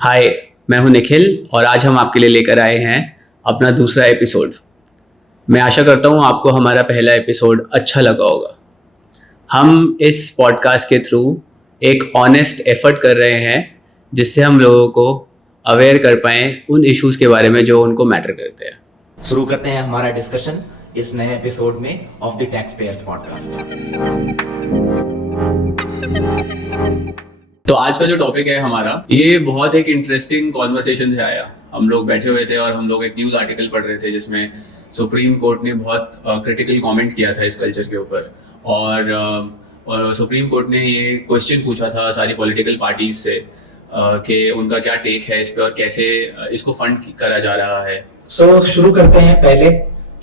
हाय, मैं हूं निखिल और आज हम आपके लिए लेकर आए हैं अपना दूसरा एपिसोड। मैं आशा करता हूं आपको हमारा पहला एपिसोड अच्छा लगा होगा। हम इस पॉडकास्ट के थ्रू एक ऑनेस्ट एफर्ट कर रहे हैं जिससे हम लोगों को अवेयर कर पाएँ उन इश्यूज़ के बारे में जो उनको मैटर करते हैं। शुरू करते हैं हमारा डिस्कशन इस नए एपिसोड में of the tax payers podcast. तो आज का जो टॉपिक है हमारा, ये बहुत एक इंटरेस्टिंग कॉन्वर्सेशन से आया। हम लोग बैठे हुए थे और हम लोग एक न्यूज़ आर्टिकल पढ़ रहे थे जिसमें सुप्रीम कोर्ट ने बहुत क्रिटिकल कमेंट किया था इस कल्चर के ऊपर। और सुप्रीम कोर्ट ने ये क्वेश्चन पूछा था सारी पॉलिटिकल पार्टीज से कि उनका क्या टेक है इस पे और कैसे इसको फंड करा जा रहा है। सो शुरू करते हैं पहले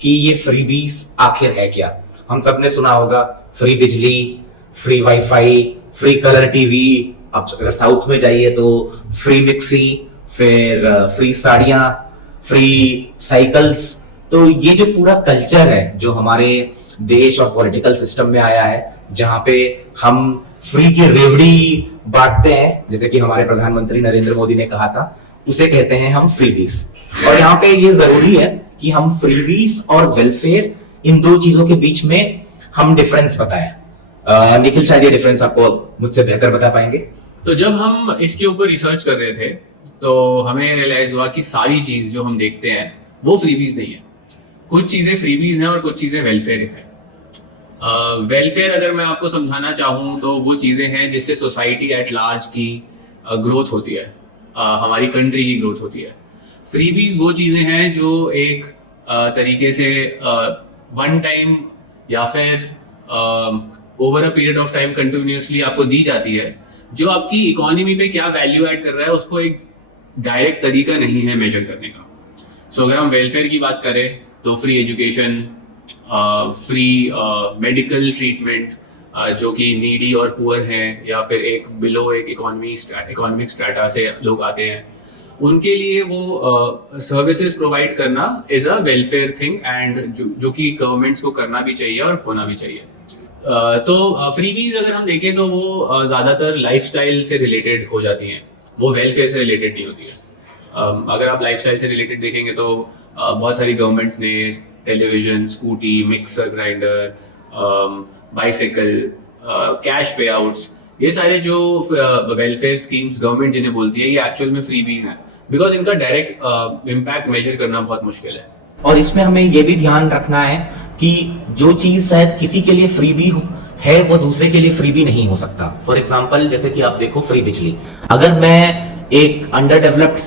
कि ये फ्रीबीज आखिर है क्या। हम सब ने सुना होगा फ्री बिजली, free wifi, free colour TV, अब अगर साउथ में जाइए तो फ्री मिक्सी, फिर फ्री साड़ियां, फ्री साइकिल्स। तो ये जो पूरा कल्चर है जो हमारे देश और पॉलिटिकल सिस्टम में आया है, जहां पे हम फ्री की रेवड़ी बांटते हैं, जैसे कि हमारे प्रधानमंत्री नरेंद्र मोदी ने कहा था, उसे कहते हैं हम फ्रीबीज। और यहाँ पे ये जरूरी है कि हम फ्रीबीज और वेलफेयर, इन दो चीजों के बीच में हम डिफरेंस बताएं। निखिल शायद ये डिफरेंस आपको मुझसे बेहतर बता पाएंगे। तो जब हम इसके ऊपर रिसर्च कर रहे थे तो हमें रियलाइज हुआ कि सारी चीज जो हम देखते हैं वो फ्रीबीज नहीं है। कुछ चीजें फ्रीबीज हैं और कुछ चीजें वेलफेयर है। वेलफेयर अगर मैं आपको समझाना चाहूँ तो वो चीजें हैं जिससे सोसाइटी एट लार्ज की ग्रोथ होती है, हमारी कंट्री की ग्रोथ होती है। फ्रीबीज वो चीजें हैं जो एक तरीके से वन टाइम या फिर over a period of time continuously आपको दी जाती है, जो आपकी इकोनॉमी पे क्या वैल्यू ऐड कर रहा है उसको एक डायरेक्ट तरीका नहीं है मेजर करने का। सो अगर हम वेलफेयर की बात करें तो free education, free medical treatment जो कि नीडी और पुअर हैं या फिर एक बिलो एक इकोनॉमिक स्ट्रेटा से लोग आते हैं, उनके लिए वो सर्विसेज प्रोवाइड करना is a welfare thing and जो कि गवर्नमेंट्स को करना भी चाहिए और होना भी चाहिए। तो फ्रीबीज अगर हम देखें तो वो ज़्यादातर लाइफस्टाइल से रिलेटेड हो जाती हैं, वो वेलफेयर से रिलेटेड नहीं होती है। अगर आप लाइफस्टाइल से रिलेटेड देखेंगे तो बहुत सारी गवर्नमेंट्स ने television, scooty, mixer grinder, bicycle, cash पे आउट्स, ये सारे जो वेलफेयर स्कीम्स गवर्नमेंट जिन्हें बोलती है, ये एक्चुअल में फ्रीबीज हैं बिकॉज इनका डायरेक्ट इम्पैक्ट मेजर करना बहुत मुश्किल है। और इसमें हमें यह भी ध्यान रखना है कि जो चीज शायद किसी के लिए फ्रीबी है वो दूसरे के लिए फ्रीबी नहीं हो सकता। फॉर एग्जांपल जैसे कि आप देखो फ्री बिजली, अगर मैं एक अंडर डेवलप्ड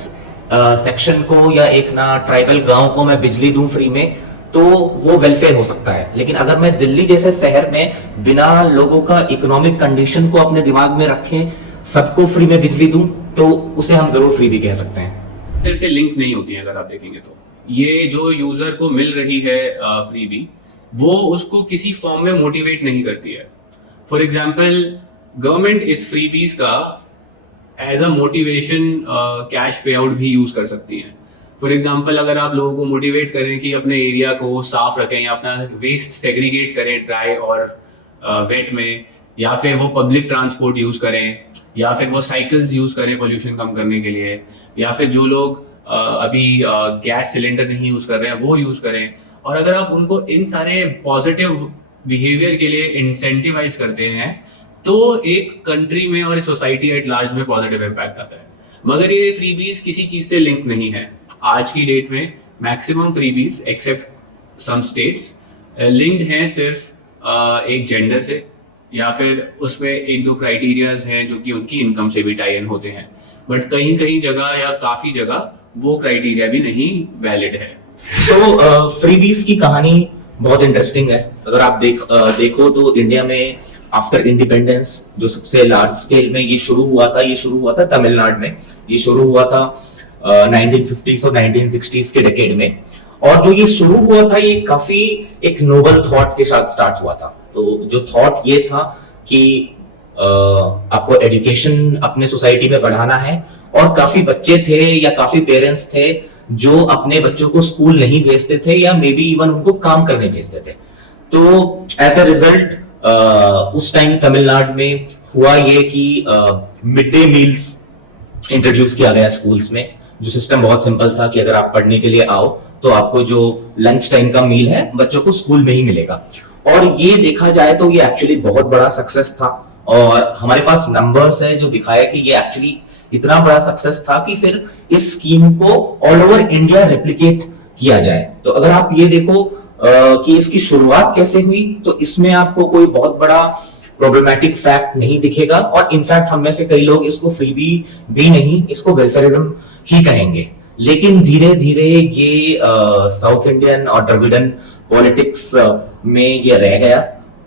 सेक्शन को या एक ना ट्राइबल गांव को मैं बिजली दूं फ्री में, तो वो वेलफेयर हो सकता है। लेकिन अगर मैं दिल्ली जैसे शहर में बिना लोगों का इकोनॉमिक कंडीशन को अपने दिमाग में रखे सबको फ्री में बिजली दूं, तो उसे हम जरूर फ्री भी कह सकते हैं। फिर से लिंक नहीं होती है। अगर आप देखेंगे तो ये जो यूजर को मिल रही है फ्रीबी, वो उसको किसी फॉर्म में मोटिवेट नहीं करती है। फॉर एग्जाम्पल गवर्नमेंट इस फ्रीबीज का एज अ मोटिवेशन कैश पे आउट भी यूज कर सकती है। फॉर एग्जाम्पल अगर आप लोगों को मोटिवेट करें कि अपने एरिया को साफ रखें या अपना वेस्ट सेग्रीगेट करें ड्राई और वेट में, या फिर वो पब्लिक ट्रांसपोर्ट यूज करें, या फिर वो साइकिल्स यूज करें पोल्यूशन कम करने के लिए, या फिर जो लोग अभी गैस सिलेंडर नहीं यूज कर रहे हैं वो यूज करें, और अगर आप उनको इन सारे पॉजिटिव बिहेवियर के लिए इंसेंटिवाइज करते हैं तो एक कंट्री में और सोसाइटी एट लार्ज में पॉजिटिव इम्पैक्ट आता है। मगर ये फ्रीबीज किसी चीज से लिंक नहीं है। आज की डेट में maximum freebies except some states linked हैं सिर्फ एक जेंडर से, या फिर उसमें एक दो क्राइटेरियाज हैं जो कि उनकी इनकम से भी टाई इन होते हैं। बट कहीं कहीं जगह या काफी जगह वो क्राइटेरिया भी नहीं वैलिड है। तो फ्रीबीज की कहानी बहुत इंटरेस्टिंग है। अगर आप देखो तो इंडिया में आफ्टर इंडिपेंडेंस जो सबसे लार्ज स्केल में ये शुरू हुआ था तमिलनाडु में। ये शुरू हुआ था 1950s और 1960s के डेकेड में। और जो ये शुरू हुआ था ये काफी एक नोबल थॉट के साथ स्टार्ट हुआ था। तो जो थॉट ये था कि आपको एजुकेशन अपने सोसाइटी में बढ़ाना है, और काफी बच्चे थे या काफी पेरेंट्स थे जो अपने बच्चों को स्कूल नहीं भेजते थे या मे बी इवन उनको काम करने भेजते थे। तो एज अ रिजल्ट उस टाइम तमिलनाडु में हुआ ये कि मिड डे मील्स इंट्रोड्यूस किया गया स्कूल्स में, जो सिस्टम बहुत सिंपल था कि अगर आप पढ़ने के लिए आओ तो आपको जो लंच टाइम का मील है बच्चों को स्कूल में ही मिलेगा। और ये देखा जाए तो ये एक्चुअली बहुत बड़ा सक्सेस था, और हमारे पास नंबर्स है जो दिखाया कि ये एक्चुअली इतना बड़ा सक्सेस था कि फिर इस स्कीम को ऑल ओवर इंडिया रेप्लिकेट किया जाए। तो अगर आप ये देखो कि इसकी शुरुआत कैसे हुई, तो इसमें आपको कोई बहुत बड़ा प्रॉब्लमैटिक फैक्ट नहीं दिखेगा, और इनफैक्ट हम में से कई लोग इसको फ्रीबी भी नहीं, इसको वेलफेयरिज्म ही कहेंगे। लेकिन धीरे धीरे ये साउथ इंडियन और द्रविडन पॉलिटिक्स में ये रह गया,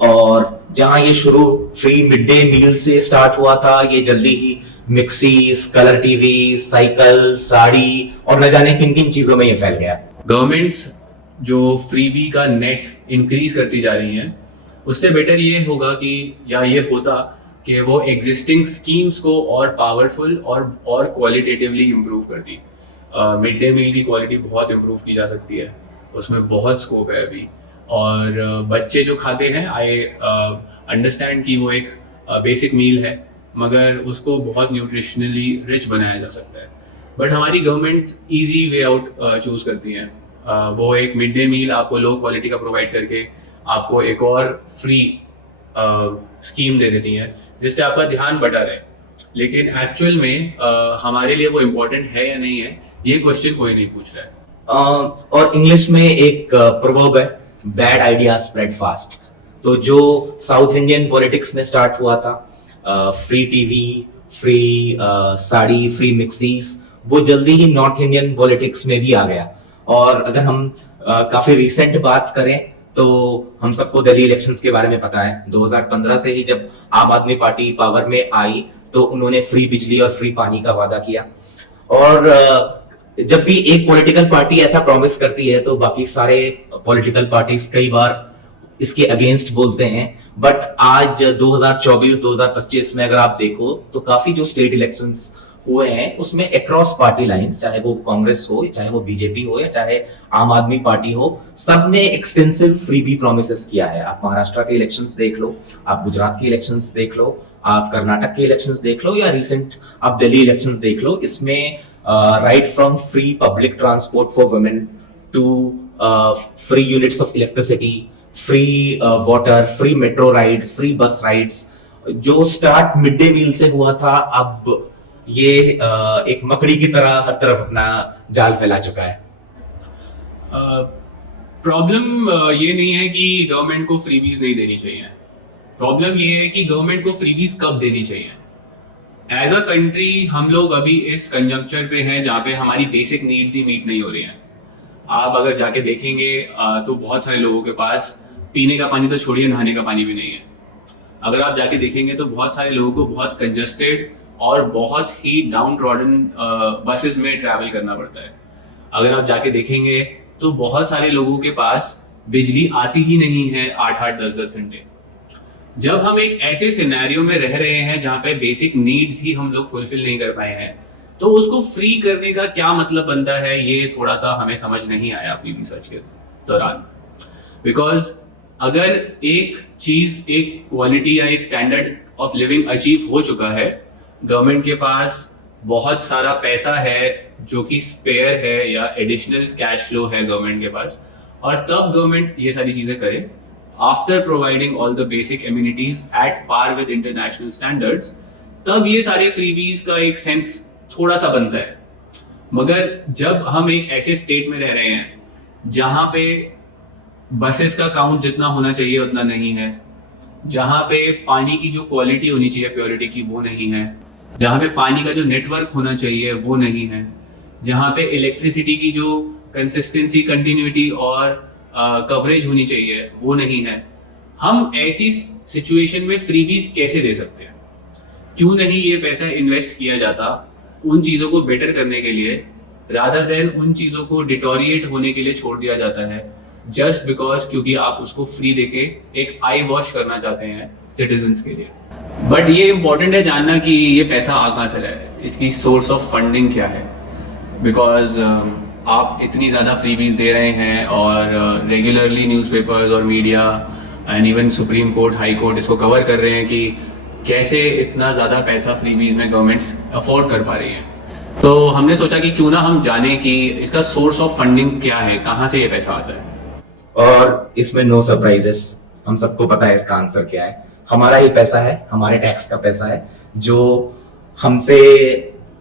और जहां ये शुरू फ्री मिड डे मील से स्टार्ट हुआ था, ये जल्दी ही मिक्सीज, कलर टीवी, साइकिल, साड़ी और न जाने किन किन चीजों में ये फैल गया। गवर्नमेंट्स जो फ्रीबी का नेट इंक्रीज करती जा रही हैं, उससे बेटर ये होगा कि या ये होता कि वो एग्जिस्टिंग स्कीम्स को और पावरफुल और क्वालिटेटिवली इम्प्रूव करती। मिड डे मील की क्वालिटी बहुत इम्प्रूव की जा सकती है, उसमें बहुत स्कोप है अभी। और बच्चे जो खाते हैं, आई अंडरस्टैंड कि वो एक बेसिक मील है, मगर उसको बहुत न्यूट्रिशनली रिच बनाया जा सकता है। बट हमारी government easy way out choose करती हैं। वो एक मिड डे मील आपको लो क्वालिटी का प्रोवाइड करके आपको एक और फ्री स्कीम दे देती हैं, जिससे आपका ध्यान बटा रहे। लेकिन एक्चुअल में हमारे लिए वो इम्पोर्टेंट है या नहीं है, ये क्वेश्चन कोई नहीं पूछ रहा है। और इंग्लिश में एक प्रोवर्ब है, बैड आइडिया स्प्रेड फास्ट। तो जो साउथ इंडियन पॉलिटिक्स में स्टार्ट हुआ था, free TV, free sari, free mixies, वो जल्दी ही नॉर्थ इंडियन पॉलिटिक्स में भी आ गया। और अगर हम काफी रिसेंट बात करें तो हम सबको दिल्ली इलेक्शंस के बारे में पता है। 2015 से ही जब आम आदमी पार्टी पावर में आई तो उन्होंने फ्री बिजली और फ्री पानी का वादा किया। और जब भी एक पॉलिटिकल पार्टी ऐसा प्रॉमिस करती है तो बाकी सारे पॉलिटिकल पार्टीज कई बार इसके अगेंस्ट बोलते हैं। बट आज 2024-2025 में अगर आप देखो तो काफी जो स्टेट इलेक्शंस हुए हैं उसमें अक्रॉस पार्टी लाइंस, चाहे वो कांग्रेस हो, चाहे वो बीजेपी हो, या चाहे आम आदमी पार्टी हो, सबने एक्सटेंसिव फ्रीबी प्रॉमिसेस किया है। आप महाराष्ट्र के इलेक्शंस देख लो, आप गुजरात के इलेक्शंस देख लो, आप कर्नाटक के इलेक्शंस देख लो, या रिसेंट आप दिल्ली इलेक्शंस देख लो। इसमें right from free public transport for women to free units of electricity, free water, free metro rides, free bus rides, जो स्टार्ट मिड डे मील से हुआ था, अब ये एक मकड़ी की तरह हर तरफ अपना जाल फैला चुका है। प्रॉब्लम ये नहीं है कि गवर्नमेंट को फ्रीबीज नहीं देनी चाहिए, प्रॉब्लम ये है कि गवर्नमेंट को फ्रीबीज कब देनी चाहिए। एज अ कंट्री हम लोग अभी इस कंजंक्चर पे हैं जहाँ पे हमारी बेसिक नीड्स ही मीट नहीं हो रही हैं। आप अगर जाके देखेंगे तो बहुत सारे लोगों के पास पीने का पानी तो छोड़िए, नहाने का पानी भी नहीं है। अगर आप जाके देखेंगे तो बहुत सारे लोगों को बहुत कंजस्टेड और बहुत ही डाउन ट्रॉडन बसेस में ट्रैवल करना पड़ता है। अगर आप जाके देखेंगे तो बहुत सारे लोगों के पास बिजली आती ही नहीं है 8-8, 10-10 घंटे। जब हम एक ऐसे सिनेरियो में रह रहे हैं जहाँ पे बेसिक नीड्स ही हम लोग फुलफिल नहीं कर पाए हैं, तो उसको फ्री करने का क्या मतलब बनता है, ये थोड़ा सा हमें समझ नहीं आया अपनी रिसर्च के दौरान। बिकॉज अगर एक चीज, एक क्वालिटी या एक स्टैंडर्ड ऑफ लिविंग अचीव हो चुका है, गवर्नमेंट के पास बहुत सारा पैसा है जो कि स्पेयर है या एडिशनल कैश फ्लो है गवर्नमेंट के पास, और तब गवर्नमेंट ये सारी चीजें करे after providing all the basic amenities at par with international standards, तब ये सारे फ्रीबीज का एक सेंस थोड़ा सा बनता है। मगर जब हम एक ऐसे स्टेट में रह रहे हैं जहां पे बसेस का काउंट जितना होना चाहिए उतना नहीं है, जहां पे पानी की जो क्वालिटी होनी चाहिए प्योरिटी की वो नहीं है, जहां पे पानी का जो नेटवर्क होना चाहिए वो नहीं है, जहां पे इलेक्ट्रिसिटी की जो कंसिस्टेंसी, कंटिन्यूटी और कवरेज होनी चाहिए वो नहीं है, हम ऐसी सिचुएशन में फ्रीबीज कैसे दे सकते हैं? क्यों नहीं ये पैसा इन्वेस्ट किया जाता उन चीज़ों को बेटर करने के लिए, रादर देन उन चीज़ों को डिटोरिएट होने के लिए छोड़ दिया जाता है जस्ट बिकॉज क्योंकि आप उसको फ्री देके एक आई वॉश करना चाहते हैं सिटीजन्स के लिए। बट ये इम्पोर्टेंट है जानना कि ये पैसा आ कहाँ से रहा है, इसकी सोर्स ऑफ फंडिंग क्या है। बिकॉज आप इतनी ज़्यादा फ्रीबीज दे रहे हैं और रेगुलरली न्यूज़पेपर्स और media and even supreme court, high court इसको कवर कर रहे हैं कि कैसे इतना ज़्यादा पैसा फ्रीबीज में गवर्नमेंट्स अफोर्ड कर पा रही हैं। तो हमने सोचा कि क्यों ना हम जाने कि इसका सोर्स ऑफ फंडिंग क्या है, कहाँ से ये पैसा आता है। और इसमें नो सरप्राइजेस, हम सबको पता है इसका आंसर क्या है। हमारा ही पैसा है, हमारे टैक्स का पैसा है, जो हमसे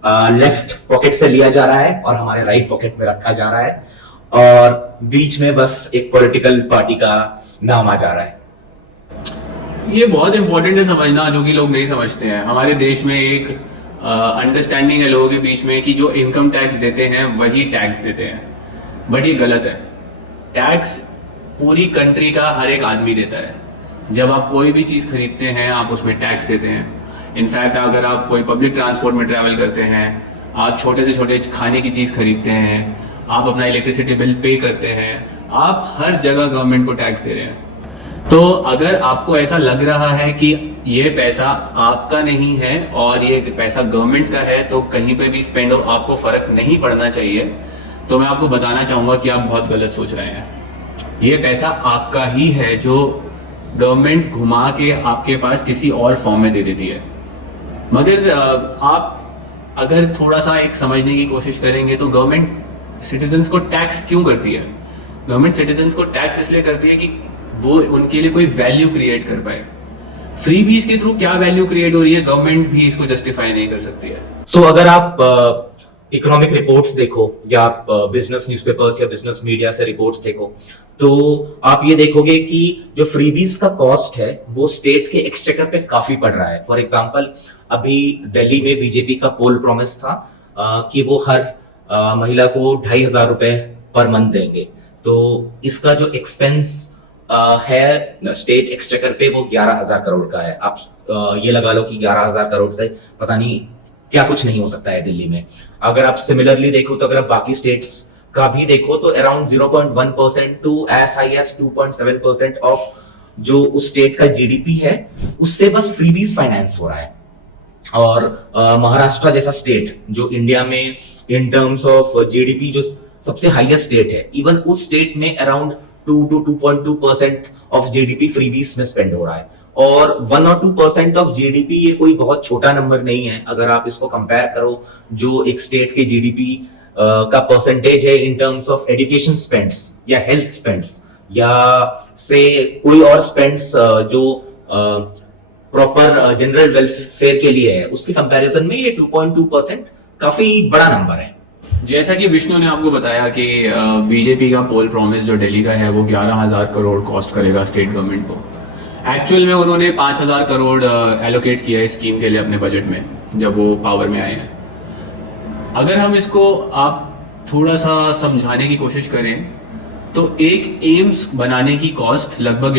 लेफ्ट पॉकेट से लिया जा रहा है और हमारे राइट पॉकेट में रखा जा रहा है, और बीच में बस एक पॉलिटिकल पार्टी का नाम आ जा रहा है। ये बहुत इंपॉर्टेंट है समझना, जो कि लोग नहीं समझते हैं। हमारे देश में एक अंडरस्टैंडिंग है लोगों के बीच में कि जो इनकम टैक्स देते हैं वही टैक्स देते हैं, बट ये गलत है। टैक्स पूरी कंट्री का हर एक आदमी देता है। जब आप कोई भी चीज़ खरीदते हैं आप उसमें टैक्स देते हैं। इनफैक्ट अगर आप कोई पब्लिक ट्रांसपोर्ट में ट्रैवल करते हैं, आप छोटे से छोटे खाने की चीज़ खरीदते हैं, आप अपना इलेक्ट्रिसिटी बिल पे करते हैं, आप हर जगह गवर्नमेंट को टैक्स दे रहे हैं। तो अगर आपको ऐसा लग रहा है कि ये पैसा आपका नहीं है और ये पैसा गवर्नमेंट का है तो कहीं पे भी स्पेंड हो, आपको फर्क नहीं पड़ना चाहिए, तो मैं आपको बताना चाहूंगा कि आप बहुत गलत सोच रहे हैं। ये पैसा आपका ही है जो गवर्नमेंट घुमा के आपके पास किसी और फॉर्म में दे देती है। मगर आप अगर थोड़ा सा एक समझने की कोशिश करेंगे तो गवर्नमेंट सिटीजन्स को टैक्स क्यों करती है? गवर्नमेंट सिटीजन्स को टैक्स इसलिए करती है कि वो उनके लिए कोई वैल्यू क्रिएट कर पाए। फ्रीबीज के थ्रू क्या वैल्यू क्रिएट हो रही है, गवर्नमेंट भी इसको जस्टिफाई नहीं कर सकती है। सो अगर आप इकोनॉमिक रिपोर्ट्स देखो या आप बिजनेस न्यूज़पेपर्स या बिजनेस मीडिया से रिपोर्ट्स देखो, तो आप ये देखोगे कि जो फ्रीबीज का कॉस्ट है वो स्टेट के एक्सचेकर पे काफी पड़ रहा है। फॉर एग्जांपल, अभी दिल्ली में बीजेपी का पोल प्रॉमिस था कि वो हर महिला को 2,500 रुपए पर मंथ देंगे। तो इसका जो एक्सपेंस है स्टेट एक्सचेकर पे वो 11,000 करोड़ का है। आप ये लगा लो कि 11,000 करोड़ से पता नहीं क्या कुछ नहीं हो सकता है दिल्ली में। अगर आप सिमिलरली देखो तो अगर आप बाकी स्टेट्स का भी देखो तो around 0.1% to as high as 2.7% of जो उस स्टेट का जीडीपी है उससे बस फ्रीबीज फाइनेंस हो रहा है। और महाराष्ट्र जैसा स्टेट जो इंडिया में इन टर्म्स ऑफ जीडीपी जो सबसे हाईएस्ट स्टेट है, इवन उस स्टेट में around 2 to 2.2% of GDP freebies में स्पेंड हो रहा है। और 1 or 2% ऑफ जीडीपी ये कोई बहुत छोटा नंबर नहीं है। अगर आप इसको कंपेयर करो जो एक स्टेट के जीडीपी का परसेंटेज है in terms of education spends या हेल्थ स्पेंड्स या से कोई और स्पेंड्स जो प्रॉपर जनरल वेलफेयर के लिए है, उसके कंपैरिजन में ये 2.2% काफी बड़ा नंबर है। जैसा कि विष्णु ने आपको बताया कि बीजेपी का पोल प्रॉमिस जो दिल्ली का है वो 11,000 करोड़ कॉस्ट करेगा स्टेट गवर्नमेंट को। एक्चुअल में उन्होंने 5,000 करोड़ एलोकेट किया है स्कीम के लिए अपने बजट में जब वो पावर में आए हैं। अगर हम इसको आप थोड़ा सा समझाने की कोशिश करें तो एक एम्स बनाने की कॉस्ट लगभग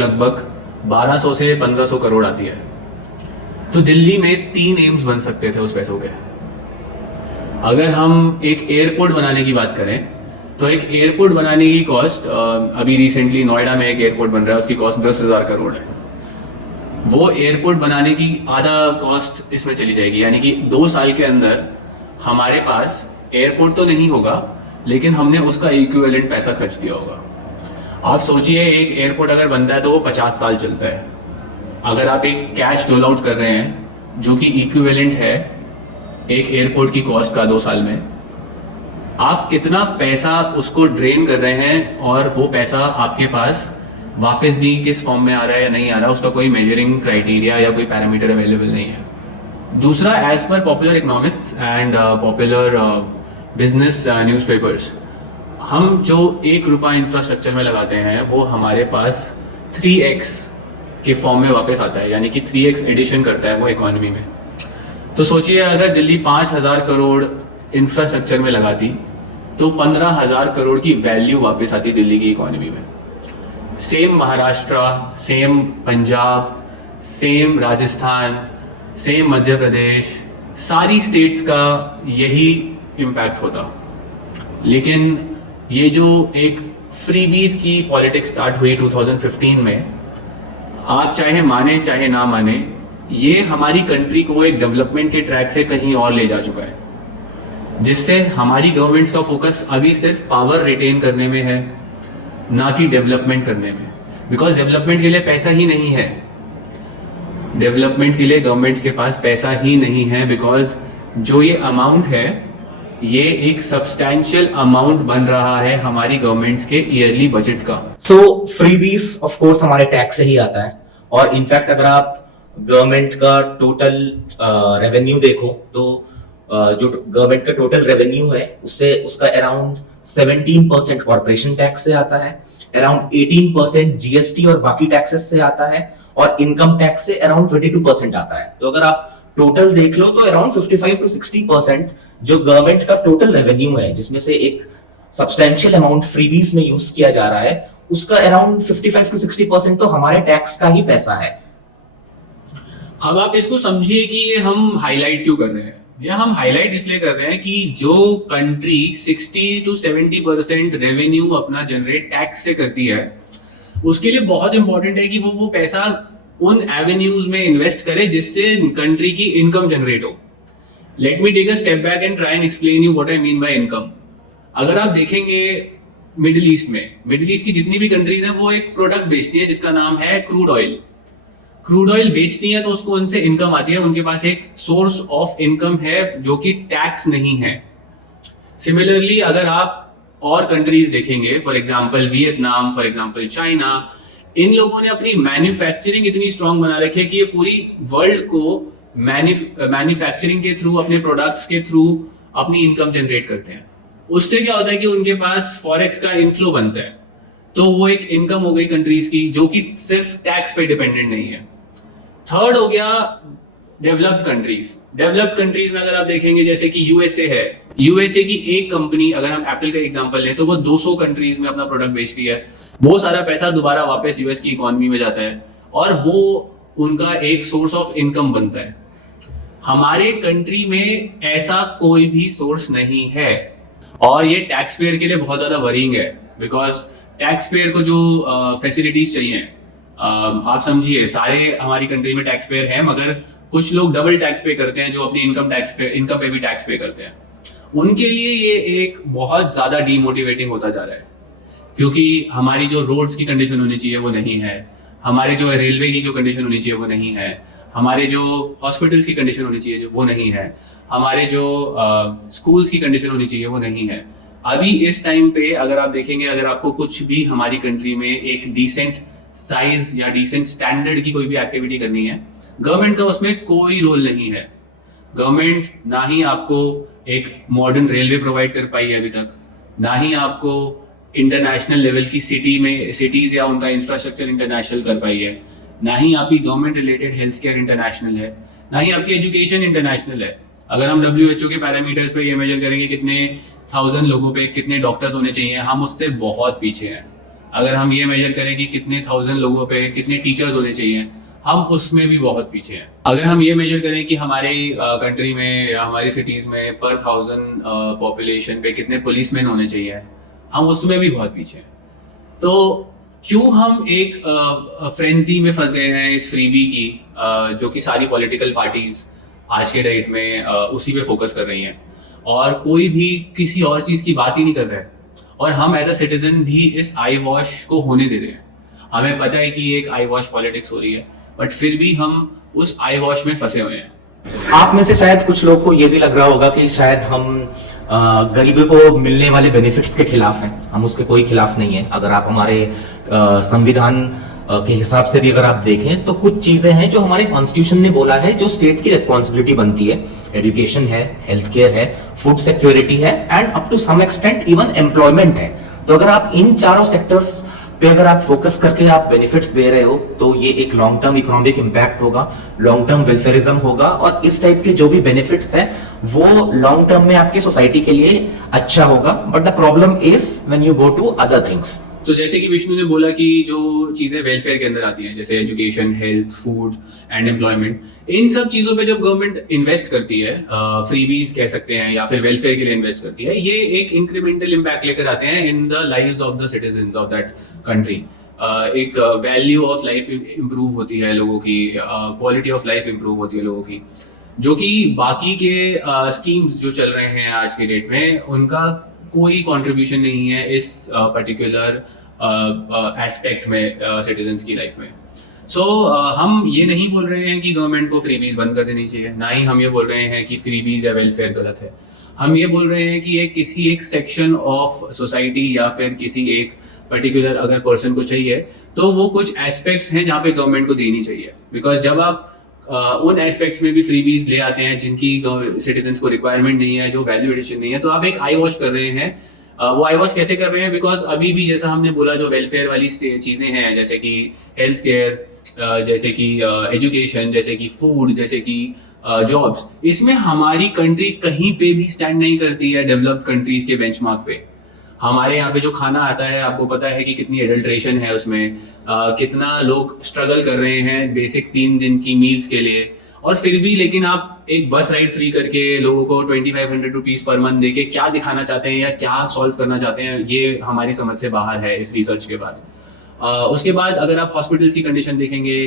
1200 से 1500 करोड़ आती है। तो दिल्ली में 3 एम्स बन सकते थे उस पैसों के। अगर हम एक एयरपोर्ट बनाने की बात करें तो एक एयरपोर्ट बनाने की कॉस्ट अभी रिसेंटली नोएडा में एक एयरपोर्ट बन रहा है, उसकी कॉस्ट 10,000 करोड़ है। वो एयरपोर्ट बनाने की आधा कॉस्ट इसमें चली जाएगी, यानी कि 2 साल के अंदर हमारे पास एयरपोर्ट तो नहीं होगा लेकिन हमने उसका इक्विवेलेंट पैसा खर्च दिया होगा। आप सोचिए एक एयरपोर्ट अगर बनता है तो वो 50 साल चलता है। अगर आप एक कैश डोल आउट कर रहे हैं जो कि इक्विवेलेंट है एक एयरपोर्ट की कॉस्ट का 2 साल में, आप कितना पैसा उसको ड्रेन कर रहे हैं और वो पैसा आपके पास वापस भी किस फॉर्म में आ रहा है या नहीं आ रहा, उसका कोई मेजरिंग क्राइटेरिया या कोई पैरामीटर अवेलेबल नहीं है। दूसरा, as per popular economists and popular business newspapers, हम जो 1 रुपया इंफ्रास्ट्रक्चर में लगाते हैं वो हमारे पास 3x के फॉर्म में वापस आता है, यानी कि 3x एडिशन करता है वो इकोनॉमी में। तो सोचिए अगर दिल्ली 5,000 करोड़ इंफ्रास्ट्रक्चर में लगाती तो 15,000 करोड़ की वैल्यू वापस आती दिल्ली की इकोनॉमी में। Same Maharashtra, same Punjab, same Rajasthan, same Madhya Pradesh, सारी स्टेट्स का यही इम्पैक्ट होता। लेकिन ये जो एक फ्रीबीज की पॉलिटिक्स स्टार्ट हुई 2015 में, आप चाहे माने चाहे ना माने, ये हमारी कंट्री को एक डेवलपमेंट के ट्रैक से कहीं और ले जा चुका है, जिससे हमारी गवर्नमेंट्स का फोकस अभी सिर्फ पावर रिटेन करने में है, ना कि डेवलपमेंट करने में। बिकॉज डेवलपमेंट के लिए पैसा ही नहीं है। डेवलपमेंट के लिए गवर्नमेंट्स के पास पैसा ही नहीं है, बिकॉज जो ये अमाउंट है ये एक सब्सटैंशियल अमाउंट बन रहा है हमारी गवर्नमेंट्स के ईयरली बजट का। सो फ्रीबीज ऑफ कोर्स हमारे टैक्स से ही आता है, और इनफैक्ट अगर आप गवर्नमेंट का टोटल रेवेन्यू देखो तो जो गवर्नमेंट का टोटल रेवेन्यू है उससे उसका अराउंड 17% कॉर्पोरेशन टैक्स से आता है, अराउंड 18% जीएसटी और बाकी टैक्सेस से आता है, और इनकम टैक्स से अराउंड 22% आता है। तो अगर आप टोटल देख लो तो अराउंड 55 to 60% जो गवर्नमेंट का टोटल रेवेन्यू है, जिसमें से एक सब्सटैंशियल अमाउंट फ्रीबीज में यूज किया जा रहा है, उसका अराउंड 55 to 60% तो हमारे टैक्स का ही पैसा है। अब आप इसको समझिए कि ये हम हाईलाइट क्यों कर रहे हैं। या हम हाईलाइट इसलिए कर रहे हैं कि जो कंट्री 60 to 70% रेवेन्यू अपना जनरेट टैक्स से करती है, उसके लिए बहुत इंपॉर्टेंट है कि वो पैसा उन एवेन्यूज में इन्वेस्ट करे जिससे कंट्री की इनकम जनरेट हो। Let me take a step back and try and explain you what I mean by income. अगर आप देखेंगे मिडिल ईस्ट की जितनी भी कंट्रीज हैं वो एक प्रोडक्ट बेचती है जिसका नाम है क्रूड ऑयल। क्रूड ऑयल बेचती है तो उसको उनसे इनकम आती है, उनके पास एक सोर्स ऑफ इनकम है जो कि टैक्स नहीं है। सिमिलरली अगर आप और कंट्रीज देखेंगे, for example Vietnam, for example China, इन लोगों ने अपनी मैन्युफैक्चरिंग इतनी स्ट्रांग बना रखी है कि ये पूरी वर्ल्ड को मैन्युफैक्चरिंग के थ्रू, अपने प्रोडक्ट्स के थ्रू अपनी इनकम जनरेट करते हैं। उससे क्या होता है कि उनके पास फॉरेक्स का इनफ्लो बनता है, तो वो एक इनकम हो गई कंट्रीज की जो कि सिर्फ टैक्स पे डिपेंडेंट नहीं है। थर्ड हो गया डेवलप्ड कंट्रीज में अगर आप देखेंगे जैसे कि यूएसए है, यूएसए की एक कंपनी, अगर हम एप्पल का एग्जांपल लें तो वो 200 कंट्रीज में अपना प्रोडक्ट बेचती है। वो सारा पैसा दोबारा वापस यूएस की इकोनॉमी में जाता है और वो उनका एक सोर्स ऑफ इनकम बनता है। हमारे कंट्री में ऐसा कोई भी सोर्स नहीं है और ये टैक्स पेयर के लिए बहुत ज्यादा वरीइंग है, बिकॉज टैक्स पेयर को जो फैसिलिटीज चाहिए, आप समझिए सारे हमारी कंट्री में टैक्स पेयर हैं, मगर कुछ लोग डबल टैक्स पे करते हैं जो अपनी इनकम पे भी टैक्स पे करते हैं। उनके लिए ये एक बहुत ज्यादा डीमोटिवेटिंग होता जा रहा है, क्योंकि हमारी जो रोड्स की कंडीशन होनी चाहिए वो नहीं है, हमारे जो रेलवे की जो कंडीशन होनी चाहिए वो नहीं है, हमारे जो हॉस्पिटल्स की कंडीशन होनी चाहिए वो नहीं है, हमारे जो स्कूल्स की कंडीशन होनी चाहिए वो नहीं है। अभी इस टाइम पे अगर आप देखेंगे, अगर आपको कुछ भी हमारी कंट्री में एक डिसेंट साइज या डिसेंट स्टैंडर्ड की कोई भी एक्टिविटी करनी है, गवर्नमेंट का उसमें कोई रोल नहीं है। गवर्नमेंट ना ही आपको एक मॉडर्न रेलवे प्रोवाइड कर पाई है अभी तक, ना ही आपको इंटरनेशनल लेवल की सिटीज या उनका इंफ्रास्ट्रक्चर इंटरनेशनल कर पाई है, ना ही आपकी government related health care international है, ना ही आपकी एजुकेशन इंटरनेशनल है। अगर हम WHO के पैरामीटर्स पे ये मेजर करेंगे कितने 1000 लोगों पे कितने डॉक्टर्स होने चाहिए, हम उससे बहुत पीछे हैं। अगर हम ये मेजर करें कि कितने 1000 लोगों पे कितने टीचर्स होने चाहिए, हम उसमें भी बहुत पीछे हैं। अगर हम ये मेजर करें कि हमारे कंट्री में या हमारी सिटीज में पर 1000 पॉपुलेशन पे कितने पुलिसमैन होने चाहिए, हम उसमें भी बहुत पीछे हैं। तो क्यों हम एक फ्रेंजी में फंस गए हैं इस फ्रीबी की, जो कि सारी पॉलिटिकल पार्टीज आज के डेट में उसी पे फोकस कर रही हैं और कोई भी किसी और चीज की बात ही नहीं कर रहा है, और हम एज अ सिटीजन भी इस आई वॉश को होने दे रहे हैं। हमें पता है कि ये एक आई वॉश पॉलिटिक्स हो रही है, बट फिर भी हम उस आई वॉश में फंसे हुए हैं। आप में से शायद कुछ लोग को ये भी लग रहा होगा कि शायद हम गरीबों को मिलने वाले बेनिफिट्स के खिलाफ हैं। हम उसके कोई खिलाफ नहीं है। अगर आप हमारे संविधान के हिसाब से भी अगर आप देखें तो कुछ चीजें हैं जो हमारे कॉन्स्टिट्यूशन ने बोला है जो स्टेट की रिस्पॉन्सिबिलिटी बनती है। एजुकेशन है, हेल्थ केयर है, फूड सिक्योरिटी है and up to some extent even employment है। तो अगर आप इन चारों सेक्टर्स पे अगर आप फोकस करके आप बेनिफिट्स दे रहे हो तो ये एक लॉन्ग टर्म इकोनॉमिक इंपैक्ट होगा, लॉन्ग टर्म वेलफेयरिज्म होगा, और इस टाइप के जो भी बेनिफिट्स है वो लॉन्ग टर्म में आपकी सोसाइटी के लिए अच्छा होगा। But the problem is when you go to other things. तो जैसे कि विष्णु ने बोला कि जो चीजें वेलफेयर के अंदर आती हैं, जैसे education, health, food and employment, इन सब चीजों पे जब गवर्नमेंट इन्वेस्ट करती है, फ्रीबीज कह सकते हैं या फिर वेलफेयर के लिए इन्वेस्ट करती है, ये एक इंक्रीमेंटल इम्पैक्ट लेकर आते हैं in the lives of the citizens of that country. एक वैल्यू ऑफ लाइफ इंप्रूव होती है लोगों की, क्वालिटी ऑफ लाइफ इंप्रूव होती है लोगों की, जो कि बाकी के स्कीम्स जो चल रहे हैं आज के डेट में उनका कोई कंट्रीब्यूशन नहीं है इस पर्टिकुलर एस्पेक्ट में सिटीजन्स की लाइफ में। सो हम ये नहीं बोल रहे हैं कि गवर्नमेंट को फ्रीबीज बंद कर देनी चाहिए, ना ही हम ये बोल रहे हैं कि फ्रीबीज या वेलफेयर गलत है। हम ये बोल रहे हैं कि एक किसी एक सेक्शन ऑफ सोसाइटी या फिर किसी एक पर्टिकुलर अगर पर्सन को चाहिए तो वो कुछ एस्पेक्ट्स हैं जहाँ पे गवर्नमेंट को देनी चाहिए। बिकॉज जब आप उन एस्पेक्ट्स में भी फ्रीबीज ले आते हैं जिनकी सिटीजन्स को रिक्वायरमेंट नहीं है, जो वैल्यू एडिशन नहीं है, तो आप एक आई वॉश कर रहे हैं। वो आई वॉश कैसे कर रहे हैं? बिकॉज अभी भी जैसा हमने बोला जो वेलफेयर वाली चीजें हैं, जैसे कि हेल्थ केयर, जैसे कि एजुकेशन, जैसे कि फूड, जैसे कि जॉब्स, इसमें हमारी कंट्री कहीं पे भी स्टैंड नहीं करती है डेवलप्ड कंट्रीज के बेंचमार्क पे। हमारे यहाँ पे जो खाना आता है आपको पता है कि कितनी एडल्ट्रेशन है उसमें, कितना लोग स्ट्रगल कर रहे हैं बेसिक 3 दिन की मील्स के लिए। और फिर भी लेकिन आप एक बस राइड फ्री करके लोगों को 2500 रुपीज पर मंथ देके क्या दिखाना चाहते हैं या क्या सॉल्व करना चाहते हैं, ये हमारी समझ से बाहर है इस रिसर्च के बाद। उसके बाद अगर आप हॉस्पिटल्स की कंडीशन देखेंगे,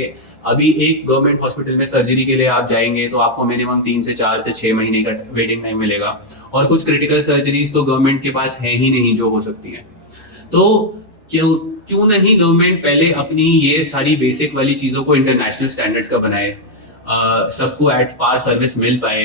अभी एक गवर्नमेंट हॉस्पिटल में सर्जरी के लिए आप जाएंगे तो आपको मिनिमम 3 से 4 से 6 महीने का वेटिंग टाइम मिलेगा, और कुछ क्रिटिकल सर्जरीज तो गवर्नमेंट के पास है ही नहीं जो हो सकती हैं। तो क्यों नहीं गवर्नमेंट पहले अपनी ये सारी बेसिक वाली चीज़ों को इंटरनेशनल स्टैंडर्ड्स का बनाए, सबको एट पार सर्विस मिल पाए,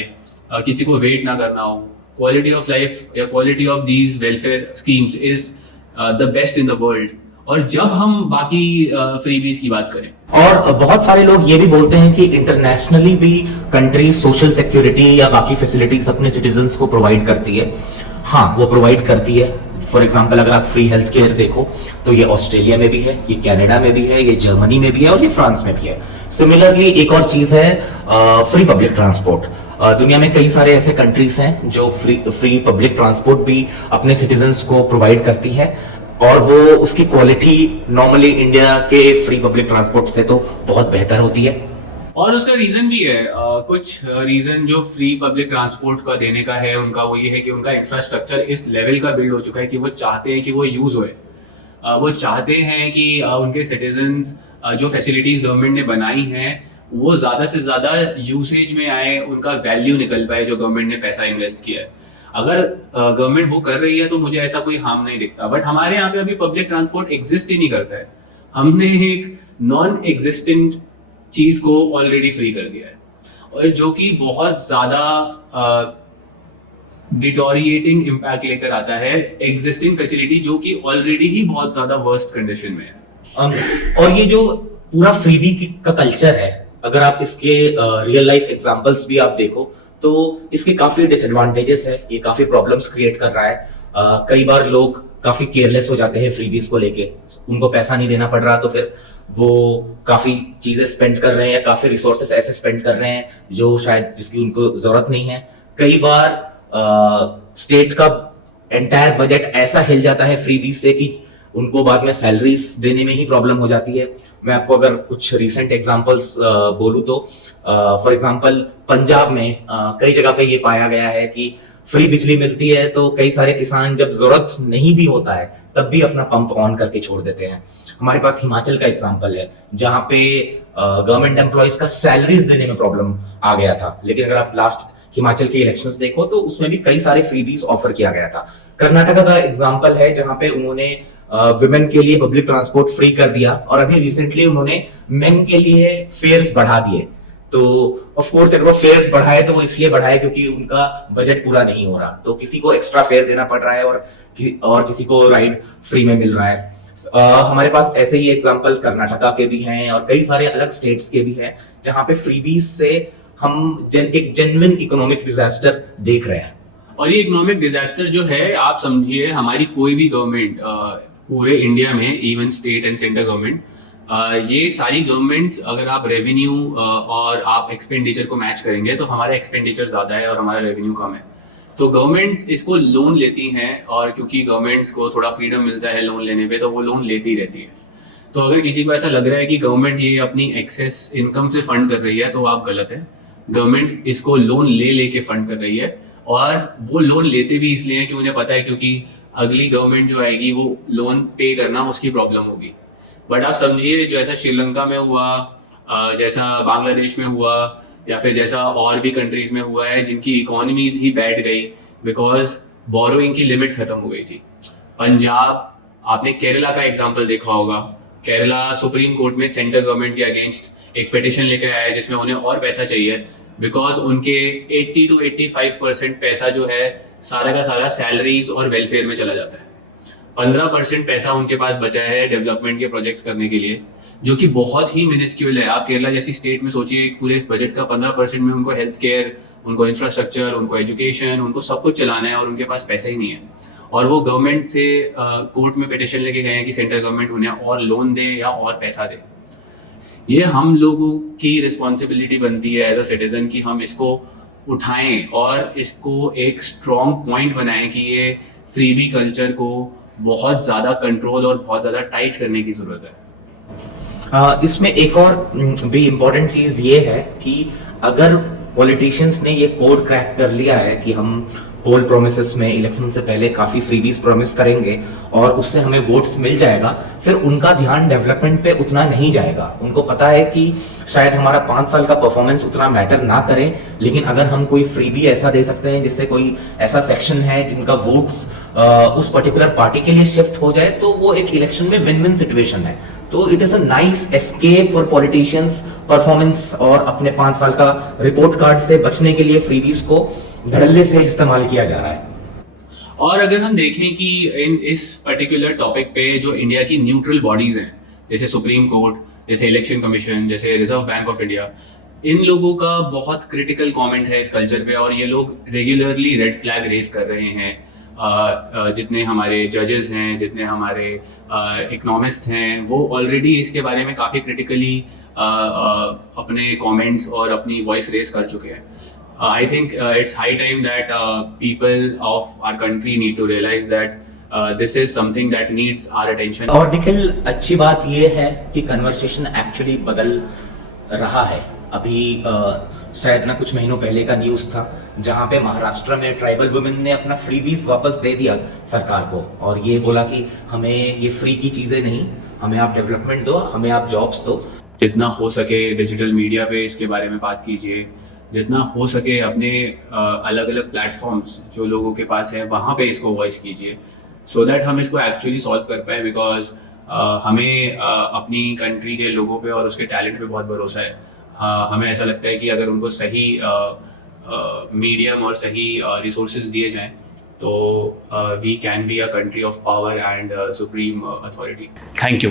किसी को वेट ना करना हो। क्वालिटी ऑफ लाइफ या quality of these welfare schemes is the best in the world. और जब हम बाकी फ्रीबीज की बात करें, और बहुत सारे लोग ये भी बोलते हैं कि इंटरनेशनली भी कंट्री सोशल सिक्योरिटी या बाकी फैसिलिटीज अपने सिटीजन्स को प्रोवाइड करती है। हाँ, वो प्रोवाइड करती है। फॉर एग्जांपल अगर आप फ्री हेल्थ केयर देखो तो ये ऑस्ट्रेलिया में भी है, ये कनाडा में भी है, ये जर्मनी में भी है और ये फ्रांस में भी है। सिमिलरली एक और चीज है फ्री पब्लिक ट्रांसपोर्ट। दुनिया में कई सारे ऐसे कंट्रीज हैं जो फ्री पब्लिक ट्रांसपोर्ट भी अपने सिटीजन्स को प्रोवाइड करती है, और वो उसकी क्वालिटी नॉर्मली इंडिया के फ्री पब्लिक ट्रांसपोर्ट से तो बहुत बेहतर होती है। और उसका रीजन भी है। कुछ रीजन जो फ्री पब्लिक ट्रांसपोर्ट का देने का है उनका, वो ये है कि उनका इंफ्रास्ट्रक्चर इस लेवल का बिल्ड हो चुका है कि वो चाहते हैं कि वो यूज होए। वो चाहते हैं कि उनके सिटीजन्स जो फैसिलिटीज गवर्नमेंट ने बनाई हैं वो ज्यादा से ज्यादा यूसेज में आए, उनका वैल्यू निकल पाए जो गवर्नमेंट ने पैसा इन्वेस्ट किया है। अगर गवर्नमेंट वो कर रही है तो मुझे ऐसा कोई हार्म नहीं दिखता। बट हमारे यहाँ पे अभी पब्लिक ट्रांसपोर्ट एग्जिस्ट ही नहीं करता है। हमने एक नॉन एग्जिस्टेंट चीज को ऑलरेडी फ्री कर दिया है, और जो कि बहुत ज्यादा डिटोरिएटिंग इम्पैक्ट लेकर आता है एग्जिस्टिंग फैसिलिटी जो कि ऑलरेडी ही बहुत ज्यादा वर्स्ट कंडीशन में है। और ये जो पूरा फ्रीबी का कल्चर है, अगर आप इसके रियल लाइफ एग्जांपल्स भी आप देखो तो इसके काफी डिसएडवांटेजेस है, ये काफी प्रॉब्लम्स क्रिएट कर रहा है। कई बार लोग काफी केयरलेस हो जाते हैं फ्रीबीज को लेके, उनको पैसा नहीं देना पड़ रहा तो फिर वो काफी चीजें स्पेंड कर रहे हैं या काफी रिसोर्सेस ऐसे स्पेंड कर रहे हैं जो शायद जिसकी उनको जरूरत नहीं है। कई बार स्टेट का एंटायर बजट ऐसा हिल जाता है फ्रीबीज से कि उनको बाद में सैलरीज देने में ही प्रॉब्लम हो जाती है। मैं आपको अगर कुछ रिसेंट एग्जांपल्स बोलूं तो फॉर एग्जांपल पंजाब में कई जगह पे ये पाया गया है कि फ्री बिजली मिलती है तो कई सारे किसान जब जरूरत नहीं भी होता है तब भी अपना पंप ऑन करके छोड़ देते हैं। हमारे पास हिमाचल का एग्जांपल है जहां पे गवर्नमेंट एम्प्लॉयज का सैलरीज देने में प्रॉब्लम आ गया था, लेकिन अगर आप लास्ट हिमाचल के इलेक्शंस देखो तो उसमें भी कई सारे फ्रीबीज ऑफर किया गया था। कर्नाटका का एग्जांपल है जहां पे उन्होंने विमेन के लिए पब्लिक ट्रांसपोर्ट फ्री कर दिया, और अभी रिसेंटली उन्होंने मेन के लिए फेयर्स बढ़ा दिए। तो ऑफ कोर्स अगर वो फेयर्स बढ़ाए तो वो इसलिए बढ़ाए क्योंकि उनका बजट पूरा नहीं हो रहा, तो किसी को एक्स्ट्रा फेयर देना पड़ रहा है और किसी को राइड फ्री में मिल रहा है। हमारे पास ऐसे ही एग्जांपल कर्नाटका के भी हैं और कई सारे अलग स्टेट्स के भी हैं जहां पे फ्रीबीज से हम एक जेन्युइन इकोनॉमिक डिजास्टर देख रहे हैं। और ये इकोनॉमिक डिजास्टर जो है, आप समझिए हमारी कोई भी गवर्नमेंट पूरे इंडिया में, even state and central government, ये सारी गवर्नमेंट्स अगर आप रेवेन्यू और आप एक्सपेंडिचर को मैच करेंगे तो हमारा एक्सपेंडिचर ज़्यादा है और हमारा रेवेन्यू कम है। तो गवर्नमेंट्स इसको लोन लेती हैं, और क्योंकि गवर्नमेंट्स को थोड़ा फ्रीडम मिलता है लोन लेने पे तो वो लोन लेती रहती है। तो अगर किसी को ऐसा लग रहा है कि गवर्नमेंट ये अपनी एक्सेस इनकम से फंड कर रही है तो आप गलत है। गवर्नमेंट इसको लोन ले के फंड कर रही है, और वो लोन लेते भी इसलिए हैं कि उन्हें पता है क्योंकि अगली गवर्नमेंट जो आएगी वो लोन पे करना उसकी प्रॉब्लम होगी। बट आप समझिए जैसा श्रीलंका में हुआ, जैसा बांग्लादेश में हुआ, या फिर जैसा और भी कंट्रीज में हुआ है जिनकी इकोनॉमीज ही बैठ गई बिकॉज बोरोइंग की लिमिट खत्म हो गई थी। पंजाब, आपने केरला का एग्जांपल देखा होगा, केरला सुप्रीम कोर्ट में सेंट्रल गवर्नमेंट के अगेंस्ट एक पिटिशन लेकर आया है जिसमें उन्हें और पैसा चाहिए, बिकॉज उनके 80 to 85% पैसा जो है सारा का सारा सैलरीज और वेलफेयर में चला जाता है। 15% पैसा उनके पास बचा है डेवलपमेंट के प्रोजेक्ट्स करने के लिए, जो कि बहुत ही मिनिस्क्यूल है। आप केरला जैसी स्टेट में सोचिए, पूरे बजट का 15% में उनको हेल्थ केयर, उनको इंफ्रास्ट्रक्चर, उनको एजुकेशन, उनको सब कुछ चलाना है और उनके पास पैसा ही नहीं है। और वो गवर्नमेंट से कोर्ट में पिटिशन लेके गए हैं कि सेंट्रल गवर्नमेंट उन्हें और लोन दे या और पैसा दे। ये हम लोगों की रिस्पॉन्सिबिलिटी बनती है एज अ सिटीजन कि हम इसको उठाएं और इसको एक स्ट्रॉन्ग पॉइंट बनाएं कि ये फ्रीबी कल्चर को बहुत ज़्यादा कंट्रोल और बहुत ज़्यादा टाइट करने की ज़रूरत है। इसमें एक और भी इम्पोर्टेंट चीज ये है कि अगर पॉलिटिशियंस ने ये कोड क्रैक कर लिया है कि हम पोल प्रोमिसेस में इलेक्शन से पहले काफी फ्रीबीज प्रॉमिस करेंगे और उससे हमें वोट्स मिल जाएगा, फिर उनका ध्यान डेवलपमेंट पे उतना नहीं जाएगा। उनको पता है कि शायद हमारा 5 साल का परफॉर्मेंस उतना मैटर ना करे, लेकिन अगर हम कोई फ्रीबी ऐसा दे सकते हैं जिससे कोई ऐसा सेक्शन है जिनका वोट्स उस पर्टिकुलर पार्टी के लिए शिफ्ट हो जाए, तो वो एक इलेक्शन में विन विन सिचुएशन है। तो it is a nice escape for politicians performance और अपने 5 साल का रिपोर्ट कार्ड से बचने के लिए फ्रीबीज को धड़ल्ले से इस्तेमाल किया जा रहा है। और अगर हम देखें कि इस पर्टिकुलर टॉपिक पे जो इंडिया की न्यूट्रल बॉडीज हैं, जैसे सुप्रीम कोर्ट, जैसे इलेक्शन कमीशन, जैसे रिजर्व बैंक ऑफ इंडिया, इन लोगों का बहुत क्रिटिकल कमेंट है इस कल्चर पे और ये लोग रेगुलरली रेड फ्लैग रेज कर रहे हैं। जितने हमारे जजेस हैं, जितने हमारे इकोनॉमिस्ट हैं, वो ऑलरेडी इसके बारे में काफ़ी क्रिटिकली अपने कमेंट्स और अपनी वॉइस रेज कर चुके हैं। I think it's high time that people of our country need to realize that this is something that needs our attention. और निखिल, अच्छी बात ये है कि कन्वर्सेशन एक्चुअली बदल रहा है। अभी शायद ना कुछ महीनों पहले का न्यूज़ था जहां पे महाराष्ट्र में ट्राइबल वुमेन ने अपना फ्रीबीज वापस दे दिया सरकार को और ये बोला कि हमें ये फ्री की चीजें नहीं, हमें आप डेवलपमेंट दो, हमें आप जॉब्स दो। जितना हो सके डिजिटल मीडिया पे इसके बारे में बात कीजिए, जितना हो सके अपने अलग अलग प्लेटफॉर्म्स जो लोगों के पास है वहाँ पे इसको वॉइस कीजिए, सो दैट हम इसको एक्चुअली सॉल्व कर पाए। बिकॉज हमें अपनी कंट्री के लोगों पे और उसके टैलेंट पे बहुत भरोसा है। हमें ऐसा लगता है कि अगर उनको सही मीडियम और सही रिसोर्सेज दिए जाएं तो we can be a country of power and supreme authority. Thank you.